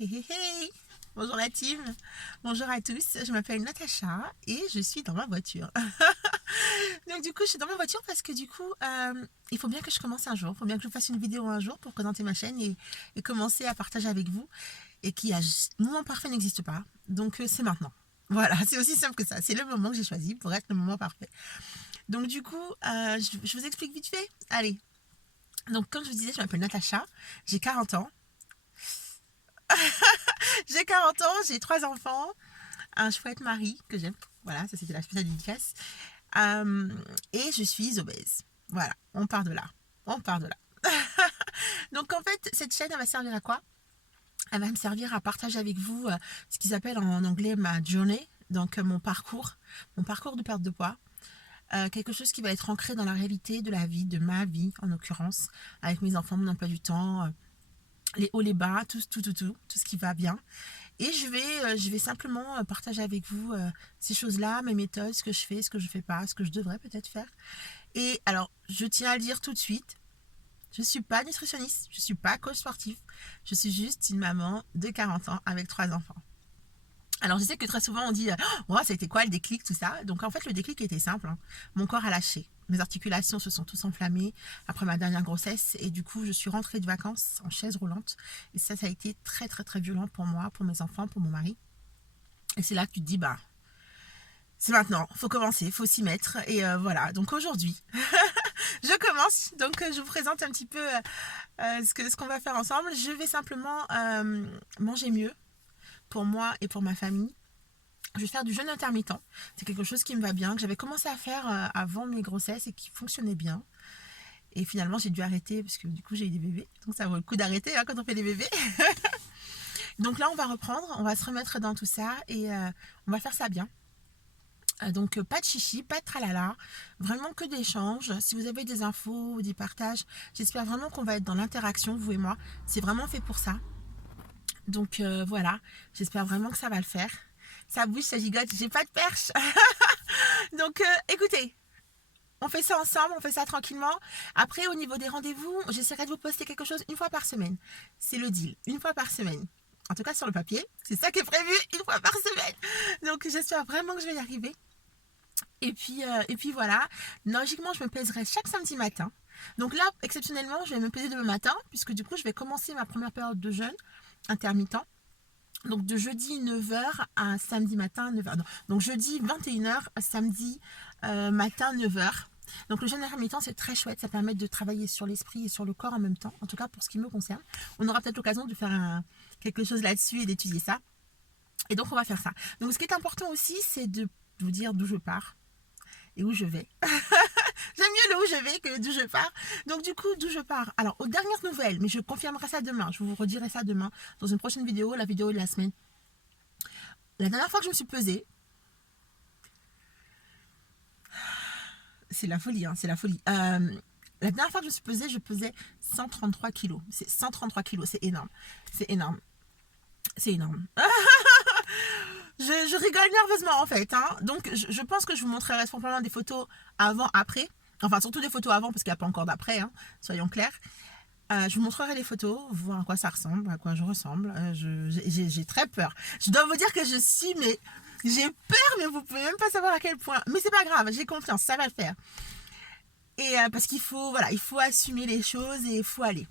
Hey, hey, hey. Bonjour la team, bonjour à tous, je m'appelle Natacha et je suis dans ma voiture. Donc du coup je suis dans ma voiture parce que du coup il faut bien que je commence un jour, il faut bien que je fasse une vidéo un jour pour présenter ma chaîne et commencer à partager avec vous et le moment parfait n'existe pas, donc c'est maintenant. Voilà, c'est aussi simple que ça, c'est le moment que j'ai choisi pour être le moment parfait. Donc du coup je vous explique vite fait, allez. Donc comme je vous disais, je m'appelle Natacha, j'ai 40 ans. J'ai 40 ans, j'ai 3 enfants, un chouette mari que j'aime. Voilà, ça c'était la spéciale dédicace. Et je suis obèse. Voilà, on part de là. On part de là. Donc en fait, cette chaîne, elle va servir à quoi? Elle va me servir à partager avec vous ce qu'ils appellent en anglais ma journey, donc mon parcours de perte de poids. Quelque chose qui va être ancré dans la réalité de la vie, de ma vie en l'occurrence, avec mes enfants, mon emploi du temps, les hauts, les bas, tout ce qui va bien. Et je vais simplement partager avec vous ces choses-là, mes méthodes, ce que je fais, ce que je fais pas, ce que je devrais peut-être faire. Et alors, je tiens à le dire tout de suite, je ne suis pas nutritionniste, je ne suis pas coach sportif, je suis juste une maman de 40 ans avec 3 enfants. Alors, je sais que très souvent on dit oh, ça a été quoi le déclic, tout ça. Donc, en fait, le déclic était simple. Hein. Mon corps a lâché. Mes articulations se sont tous enflammées après ma dernière grossesse. Et du coup, je suis rentrée de vacances en chaise roulante. Et ça a été très, très, très violent pour moi, pour mes enfants, pour mon mari. Et c'est là que tu te dis, bah, c'est maintenant, faut commencer, faut s'y mettre. Et voilà, donc aujourd'hui, je commence. Donc, je vous présente un petit peu ce qu'on va faire ensemble. Je vais simplement manger mieux pour moi et pour ma famille. Je vais faire du jeûne intermittent. C'est quelque chose qui me va bien, que j'avais commencé à faire avant mes grossesses et qui fonctionnait bien. Et finalement, j'ai dû arrêter parce que du coup, j'ai eu des bébés. Donc, ça vaut le coup d'arrêter hein, quand on fait des bébés. Donc là, on va reprendre, on va se remettre dans tout ça et on va faire ça bien. Donc pas de chichi, pas de tralala, vraiment que d'échanges. Si vous avez des infos ou des partages, j'espère vraiment qu'on va être dans l'interaction, vous et moi. C'est vraiment fait pour ça. Donc voilà, j'espère vraiment que ça va le faire. Ça bouge, ça gigote, j'ai pas de perche. Donc écoutez, on fait ça ensemble, on fait ça tranquillement. Après, au niveau des rendez-vous, j'essaierai de vous poster quelque chose une fois par semaine. C'est le deal, une fois par semaine. En tout cas sur le papier, c'est ça qui est prévu, une fois par semaine. Donc j'espère vraiment que je vais y arriver. Et puis voilà, logiquement, je me pèserai chaque samedi matin. Donc là, exceptionnellement, je vais me peser demain matin, puisque du coup, je vais commencer ma première période de jeûne intermittent. Donc de jeudi 9h à samedi matin 9h. Non. Donc jeudi 21h à samedi matin 9h. Donc le jeûne intermittent, c'est très chouette. Ça permet de travailler sur l'esprit et sur le corps en même temps. En tout cas, pour ce qui me concerne. On aura peut-être l'occasion de faire quelque chose là-dessus et d'étudier ça. Et donc, on va faire ça. Donc, ce qui est important aussi, c'est de vous dire d'où je pars et où je vais. J'aime mieux le où je vais que d'où je pars. Donc du coup, d'où je pars. Alors, aux dernières nouvelles, mais je confirmerai ça demain. Je vous redirai ça demain dans une prochaine vidéo, la vidéo de la semaine. La dernière fois que je me suis pesée, c'est la folie, hein, c'est la folie. La dernière fois que je me suis pesée, je pesais 133 kilos. C'est 133 kilos, c'est énorme. C'est énorme. C'est énorme. Je rigole nerveusement en fait. Hein. Donc je pense que je vous montrerai probablement des photos avant, après. Enfin surtout des photos avant parce qu'il n'y a pas encore d'après, hein, soyons clairs. Je vous montrerai les photos, voir à quoi ça ressemble, à quoi je ressemble. J'ai très peur. Je dois vous dire que je suis, mais j'ai peur, mais vous pouvez même pas savoir à quel point. Mais c'est pas grave, j'ai confiance, ça va le faire. Et parce qu'il faut, voilà, il faut assumer les choses et il faut aller.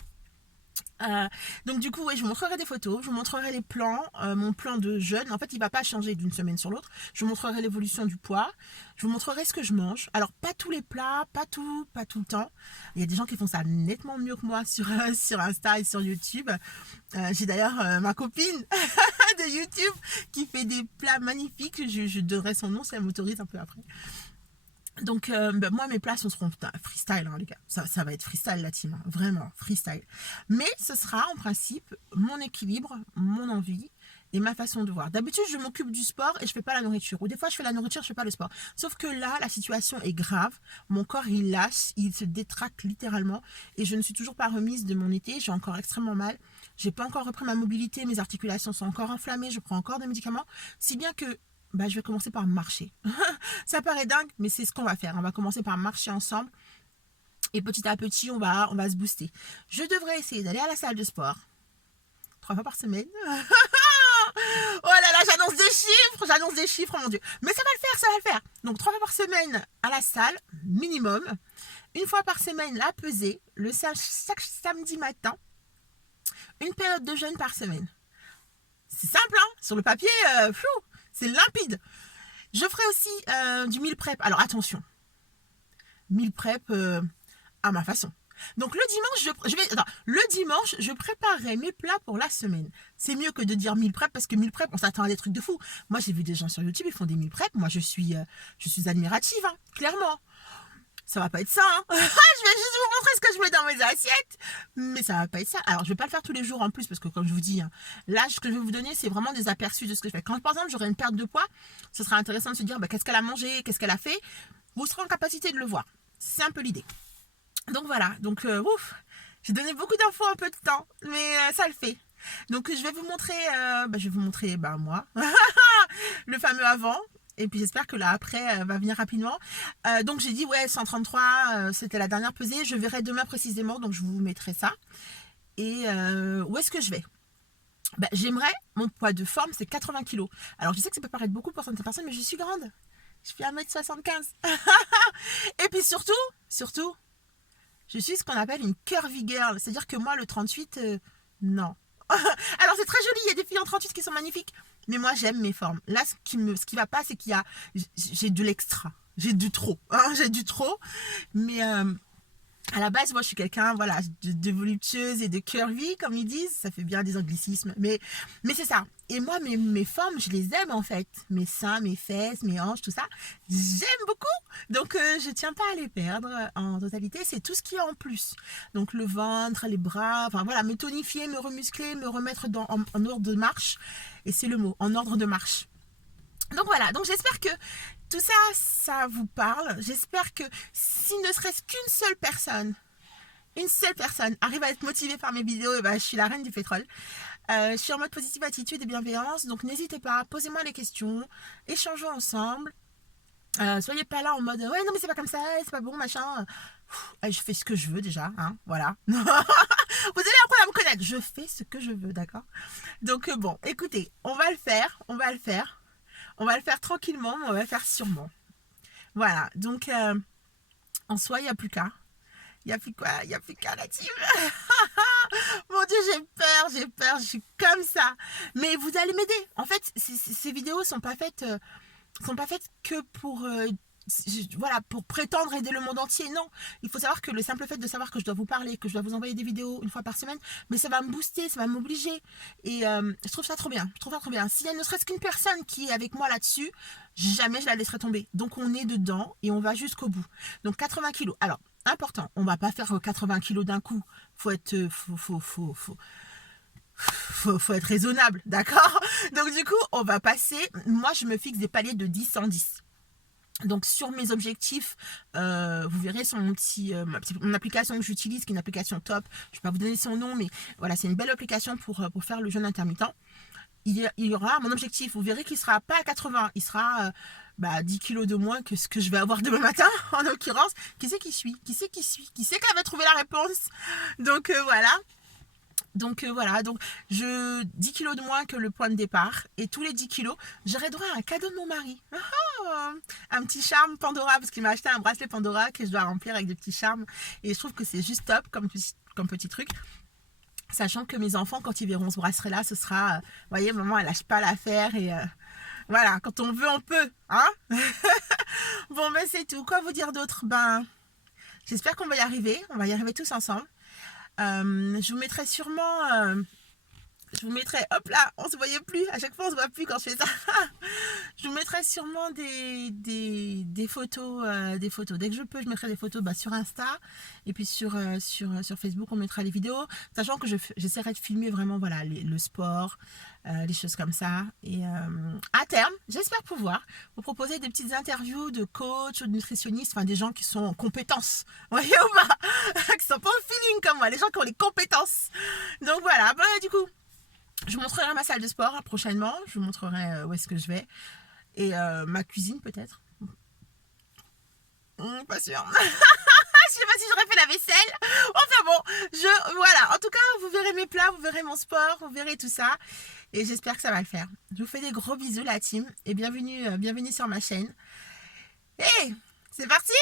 Donc du coup, ouais, je vous montrerai des photos, je vous montrerai les plans, mon plan de jeûne. En fait, il ne va pas changer d'une semaine sur l'autre. Je vous montrerai l'évolution du poids. Je vous montrerai ce que je mange. Alors, pas tous les plats, pas tout le temps. Il y a des gens qui font ça nettement mieux que moi sur Insta et sur YouTube. J'ai d'ailleurs ma copine de YouTube qui fait des plats magnifiques. Je donnerai son nom si elle m'autorise un peu après. Donc moi mes plats seront freestyle hein, les gars, ça va être freestyle la team, hein. Vraiment freestyle. Mais ce sera en principe mon équilibre, mon envie et ma façon de voir. D'habitude je m'occupe du sport et je fais pas la nourriture. Ou des fois je fais la nourriture, je fais pas le sport. Sauf que là la situation est grave, mon corps il lâche, il se détraque littéralement et je ne suis toujours pas remise de mon été, j'ai encore extrêmement mal. J'ai pas encore repris ma mobilité, mes articulations sont encore enflammées, je prends encore des médicaments, si bien que je vais commencer par marcher. Ça paraît dingue, mais c'est ce qu'on va faire. On va commencer par marcher ensemble. Et petit à petit, on va se booster. Je devrais essayer d'aller à la salle de sport 3 fois par semaine. Oh là là, j'annonce des chiffres, mon Dieu. Mais ça va le faire, ça va le faire. Donc 3 fois par semaine à la salle, minimum. Une fois par semaine, la pesée, chaque samedi matin. Une période de jeûne par semaine. C'est simple, hein. Sur le papier, c'est limpide. Je ferai aussi du meal prep. Alors attention, meal prep à ma façon. Donc le dimanche, je préparerai mes plats pour la semaine. C'est mieux que de dire meal prep parce que meal prep, on s'attend à des trucs de fou. Moi, j'ai vu des gens sur YouTube, ils font des meal prep. Moi, je suis admirative, hein, clairement. Ça va pas être ça, hein. Je vais juste vous montrer ce que je mets dans mes assiettes. Mais ça va pas être ça. Alors, je vais pas le faire tous les jours en plus parce que, comme je vous dis, hein, là, ce que je vais vous donner, c'est vraiment des aperçus de ce que je fais. Quand, par exemple, j'aurai une perte de poids, ce sera intéressant de se dire qu'est-ce qu'elle a mangé, qu'est-ce qu'elle a fait. Vous serez en capacité de le voir. C'est un peu l'idée. Donc voilà, j'ai donné beaucoup d'infos en peu de temps, mais ça le fait. Donc je vais vous montrer, moi, le fameux avant, et puis j'espère que là après va venir rapidement. Donc j'ai dit 133, c'était la dernière pesée, je verrai demain précisément, donc je vous mettrai ça. Et où est-ce que je vais? J'aimerais, mon poids de forme c'est 80 kg. Alors je sais que ça peut paraître beaucoup pour certaines personnes, mais je suis grande. Je fais 1m75. Et puis surtout, je suis ce qu'on appelle une curvy girl. C'est-à-dire que moi, le 38, non. Alors, c'est très joli. Il y a des filles en 38 qui sont magnifiques. Mais moi, j'aime mes formes. Là, ce qui va pas, c'est j'ai de l'extra. J'ai du trop. Hein, j'ai du trop. Mais à la base, moi, je suis quelqu'un, de voluptueuse et de curvy, comme ils disent. Ça fait bien des anglicismes. Mais c'est ça. Et moi, mes formes, je les aime, en fait. Mes seins, mes fesses, mes hanches, tout ça. J'aime beaucoup. Donc, je tiens pas à les perdre en totalité. C'est tout ce qu'il y a en plus. Donc, le ventre, les bras, me tonifier, me remuscler, me remettre en ordre de marche. Et c'est le mot, en ordre de marche. Donc voilà, donc j'espère que tout ça, ça vous parle. J'espère que si ne serait-ce qu'une seule personne arrive à être motivée par mes vidéos, je suis la reine du pétrole. Je suis en mode positive attitude et bienveillance, donc n'hésitez pas, posez-moi les questions, échangeons ensemble. Soyez pas là en mode ouais non mais c'est pas comme ça, c'est pas bon machin. Je fais ce que je veux déjà, hein, voilà. Vous allez apprendre à me connaître, je fais ce que je veux, d'accord. Donc bon, écoutez, on va le faire tranquillement, mais on va le faire sûrement. Voilà, donc en soi, il n'y a plus qu'à. Il n'y a plus qu'à la team. Mon Dieu, j'ai peur, je suis comme ça. Mais vous allez m'aider. En fait, ces vidéos sont pas faites que pour pour prétendre aider le monde entier. Non, il faut savoir que le simple fait de savoir que je dois vous parler, que je dois vous envoyer des vidéos une fois par semaine, mais ça va me booster, ça va m'obliger. Et je trouve ça trop bien. S'il y a ne serait-ce qu'une personne qui est avec moi là-dessus, jamais je la laisserai tomber. Donc on est dedans et on va jusqu'au bout. Donc 80 kilos. Alors, important, on va pas faire 80 kilos d'un coup. Faut être faut être raisonnable, d'accord? Donc du coup, on va passer, moi je me fixe des paliers de 10 en 10. Donc sur mes objectifs, vous verrez sur mon application que j'utilise, qui est une application top. Je ne vais pas vous donner son nom, mais voilà, c'est une belle application pour faire le jeûne intermittent. Il y aura mon objectif, vous verrez qu'il ne sera pas à 80, il sera 10 kilos de moins que ce que je vais avoir demain matin, en l'occurrence. Qui c'est qui suit? Qui c'est qu'elle va trouver la réponse? Donc voilà. Donc 10 kilos de moins que le point de départ. Et tous les 10 kilos, j'aurai droit à un cadeau de mon mari. Un petit charme Pandora, parce qu'il m'a acheté un bracelet Pandora que je dois remplir avec des petits charmes. Et je trouve que c'est juste top comme petit truc. Sachant que mes enfants, quand ils verront ce bracelet-là, ce sera... vous voyez, maman, elle lâche pas l'affaire. Et voilà, quand on veut, on peut. Hein. Bon, c'est tout. Quoi vous dire d'autre? J'espère qu'on va y arriver. On va y arriver tous ensemble. Je vous mettrai sûrement hop là, on se voyait plus, à chaque fois on se voit plus quand je fais ça. Je vous mettrai sûrement des photos, dès que je peux, je mettrai des photos sur Insta, et puis sur Facebook on mettra les vidéos, sachant que j'essaierai de filmer vraiment le sport, les choses comme ça. Et à terme, j'espère pouvoir vous proposer des petites interviews de coachs ou de nutritionnistes, des gens qui sont en compétences, vous voyez ou pas, qui sont pas au feeling comme moi, les gens qui ont les compétences. Donc voilà, du coup, je vous montrerai ma salle de sport prochainement, je vous montrerai où est-ce que je vais, et ma cuisine peut-être. Pas sûr. Je sais pas si j'aurais fait la vaisselle. Enfin bon, voilà. En tout cas, vous verrez mes plats, vous verrez mon sport, vous verrez tout ça. Et j'espère que ça va le faire. Je vous fais des gros bisous, la team. Et bienvenue sur ma chaîne. Et c'est parti!